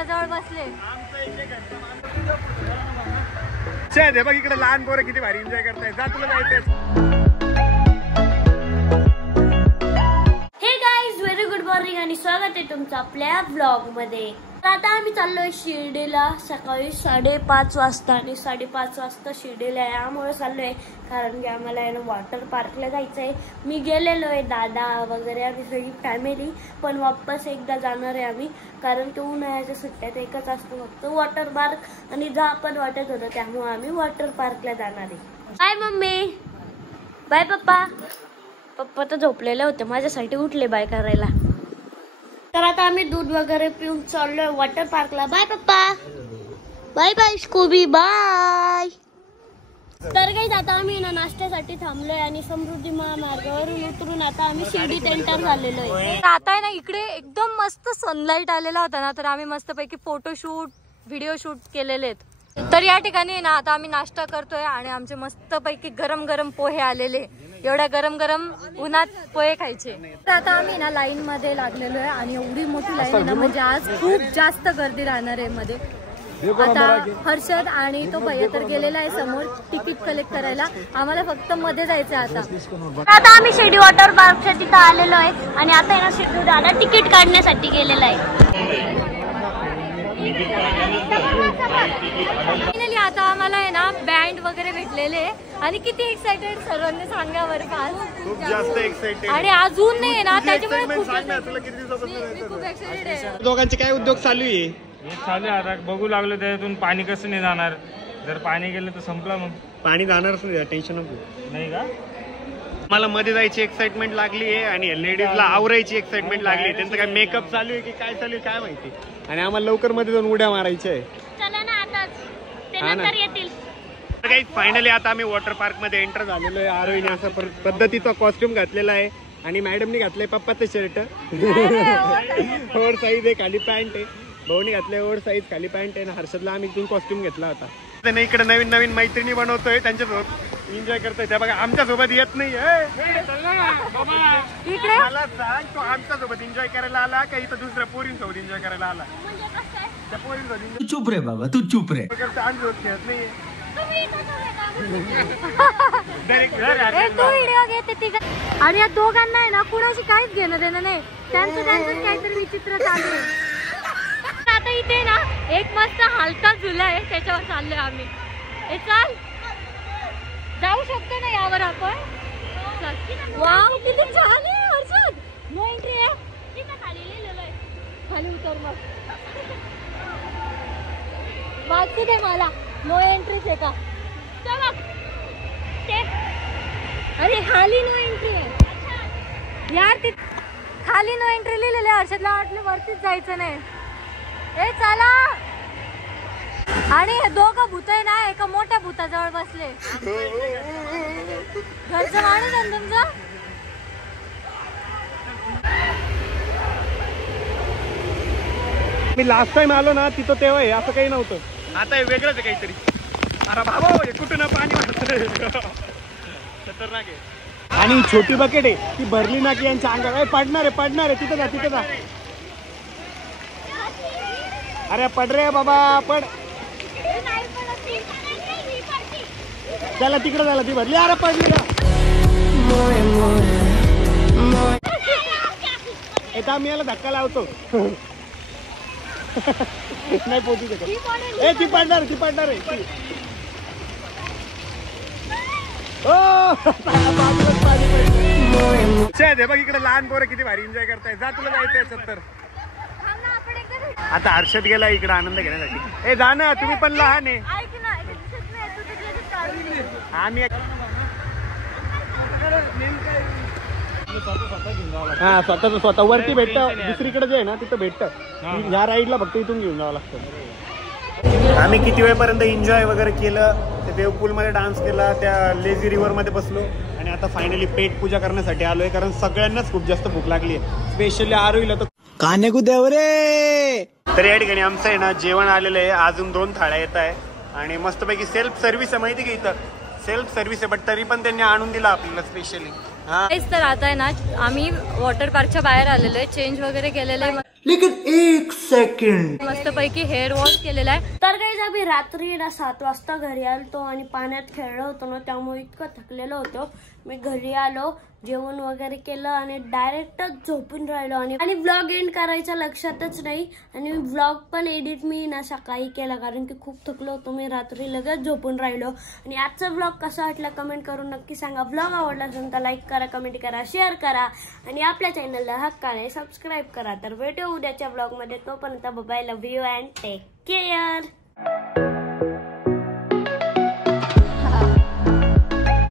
भूताजवळ बसले. दे बघ इकडे लहान पोरं किती भारी एन्जॉय करताय. जा तुला जायचंय. हे गाईज, व्हेरी गुड मॉर्निंग आणि स्वागत आहे तुमचं आपल्या ब्लॉग मध्ये. आता आम्ही चाललोय शिर्डीला सकाळी 5:30 वाजता आणि 5:30 वाजता शिर्डीला यामुळे चाललोय कारण की आम्हाला वॉटर पार्कला जायचंय. मी गेलेलो आहे, दादा वगैरे आम्ही सगळी फॅमिली, पण वापस एकदा जाणार आहे आम्ही कारण की उन्हाळ्याच्या सुट्ट्यात एकच असतो फक्त वॉटर पार्क आणि जा पण वाटत होतं त्यामुळे आम्ही वॉटर पार्कला जाणार आहे. बाय मम्मी, बाय पप्पा. पप्पा तर झोपलेले होते, माझ्यासाठी उठले बाय करायला. तर आता आम्ही दूध वगैरे पिऊन चाललोय वॉटर पार्कला. बाय पप्पा, बाय बाय स्कूबी, बाय. तर काही आता आम्ही नाश्त्यासाठी थांबलोय आणि समृद्धी महामार्गावरून उतरून आता आम्ही शिर्डीत एंटर झालेलो आहे. आता आहे ना इकडे एकदम मस्त सनलाइट आलेला होता ना, तर आम्ही मस्तपैकी फोटोशूट व्हिडिओ शूट केलेले आहेत. तर या ठिकाणी ना आता आम्ही नाश्ता करतोय आणि आमचे मस्तपैकी गरम गरम पोहे आलेले. एवढ्या गरम गरम उन्हात पोहे खायचे. तर आता आम्ही ना लाईन मध्ये लागलेलो आहे आणि एवढी मोठी लाईन आहे ना, म्हणजे आज खूप जास्त गर्दी राहणार आहे मध्ये. आता हर्षद आणि तो भैया तर गेलेला आहे समोर तिकीट कलेक्ट करायला. आम्हाला फक्त मध्ये जायचं आता आम्ही शिर्डी वॉटर पार्कच्या तिथं आलेलो आहे आणि आता आहे ना शिर्डी दादा तिकीट काढण्यासाठी गेलेला आहे. आता आम्हाला आहे ना बँड वगैरे भेटलेले आणि किती एक्साइटेड सर्वांनी सांगा बरं. खूप जास्त एक्साइटेड आणि अजून नाही ना त्याच्यामुळे खूप एक्साइटेड आहे. दोघांचे काय उद्योग चालू आहे? चालू आहे आता, बघू लागलो त्यातून पाणी कसं नाही जाणार. जर पाणी गेलं तर संपला, मग पाणी जाणारच नाही, टेन्शन नको. नाही का? मला मध्ये जायची एक्साइटमेंट लागली आहे आणि लेडीजला आवरायची एक्साइटमेंट लागली. त्यांचं काय मेकअप चालू आहे की काय चालू आहे काय माहिती. आणि आम्हाला लवकर मध्ये जाऊन उड्या मारायच्या आहे. काही फायनली आता आम्ही वॉटर पार्क मध्ये एंटर झालेलो आहे. आरोहीने असा पद्धतीचा कॉस्ट्युम घातलेला आहे आणि मॅडमनी घातलंय पप्पाचं शर्ट ओव्हर साईज आहे, खाली पॅन्ट आहे. भाऊनी घातलंय ओव्हर साईज, खाली पॅन्ट आहे. आणि आम्ही इथून कॉस्ट्युम घेतला होता. त्याने इकडे नवीन नवीन मैत्रिणी बनवतोय, त्यांच्यासोबत एन्जॉय करतोय. त्या बघा आमच्या सोबत येत नाही. मला सांग, तो आमच्या सोबत एन्जॉय करायला आला का इथं दुसऱ्या पोरींसोबत एन्जॉय करायला आला? त्या पोरींसोबत चुप रे बाबा, तू चुप रे. आमच्यासोबत खेळत नाही. आणि या दोघांना आहे ना कुणाशी काहीच घेणं देणं नाही, त्यांचं काहीतरी विचित्र चालू आहे. आता इथे ना एक मस्त हलका झुला आहे, त्याच्यावर चाललोय आम्ही. हे चाल, जाऊ शकतो ना यावर आपण. वाव किती छान आहे हर्षद. नो एंट्री आहे, खाली लिहिलेलं आहे. खाली उतर मग वाचू दे मला. नो एंट्रीच आहे का? अरे खाली नो एंट्री आहे यार, ती खाली नो एंट्री लिहिलेलं आहे. हर्षदला वाटलं वरतीच जायचं नाही. ए चला. आणि हे दोघं भूत आहे ना एका मोठ्या भूताजवळ बसले. घरचं माणूस आहे तुमचं. मी लास्ट टाइम आलो ना तिथं तेव्हा हे असं काही नव्हतं. आता हे वेगळंच आहे काहीतरी. अरे बाबा कुठं ना पाणी वाटत खतरनाक आहे. आणि छोटी बकेट आहे ती भरली ना की यांच्या अंगावर पडणार आहे. तिथं जा तिथं जा. अरे पड रे बाबा पड. त्याला तिकडे झाला, ती भरली. अरे पडली का? येता मी याला धक्का लावतो. नाही पोचू शकत. ती पडणार आहे. दे बघ इकडे लहान पोरं किती भारी एन्जॉय करताय. जा तुला जायचंय 70. आता हर्षद गेला इकडे आनंद घेण्यासाठी. ए जा ना, तुम्ही पण लहान आहे. आम्ही हा स्वतः वरती भेटतं, दुसरीकडे जे आहे ना तिथं भेटतं. या राईडला फक्त इथून घेऊन जावं लागतं. आम्ही किती वेळपर्यंत एन्जॉय वगैरे केलं. त्या देवपूल मध्ये डान्स केला, त्या लेझी रिव्हर मध्ये बसलो आणि आता फायनली पेट पूजा करण्यासाठी आलोय कारण सगळ्यांनाच खूप जास्त भूक लागली आहे. स्पेशली आरोहीला तर काने को देव रे. तर या ठिकाणी आमचं आहे ना जेवण आलेलं आहे. अजून 2 थाळ्या येत आहे आणि मस्तपैकी सेल्फ सर्व्हिस आहे. माहिती का इथं सेल्फ सर्व्हिस आहे, बट तरी पण त्यांनी आणून दिला आपल्याला स्पेशली. तर आता आहे ना आम्ही वॉटर पार्कच्या बाहेर आलेलो आहे, चेंज वगैरे केलेलं आहे. लेकिन 1 सेकंड मस्तपैकी हेअर वॉश केलेला आहे. तर काही आम्ही रात्री 7 वाजता घरी आलतो आणि पाण्यात खेळलो होतो ना, त्यामुळे इतकं थकलेलो होतो. मी घरी आलो, जेवण वगैरे केलं आणि डायरेक्टच झोपून राहिलो आणि व्लॉग एंड करायचं लक्षातच नाही. आणि व्लॉग पण एडिट मी ना सकाळी केला, कारण की खूप थकलो होतो मी, रात्री लगेच झोपून राहिलो. आणि आजचा व्लॉग कसा वाटला कमेंट करून नक्की सांगा. व्लॉग आवडला असेल तर लाईक करा, कमेंट करा, शेअर करा आणि आपल्या चॅनलला हक्काने सबस्क्राईब करा. तर भेटू उद्याच्या व्लॉग मध्ये. तोपर्यंत bye, love you and take care.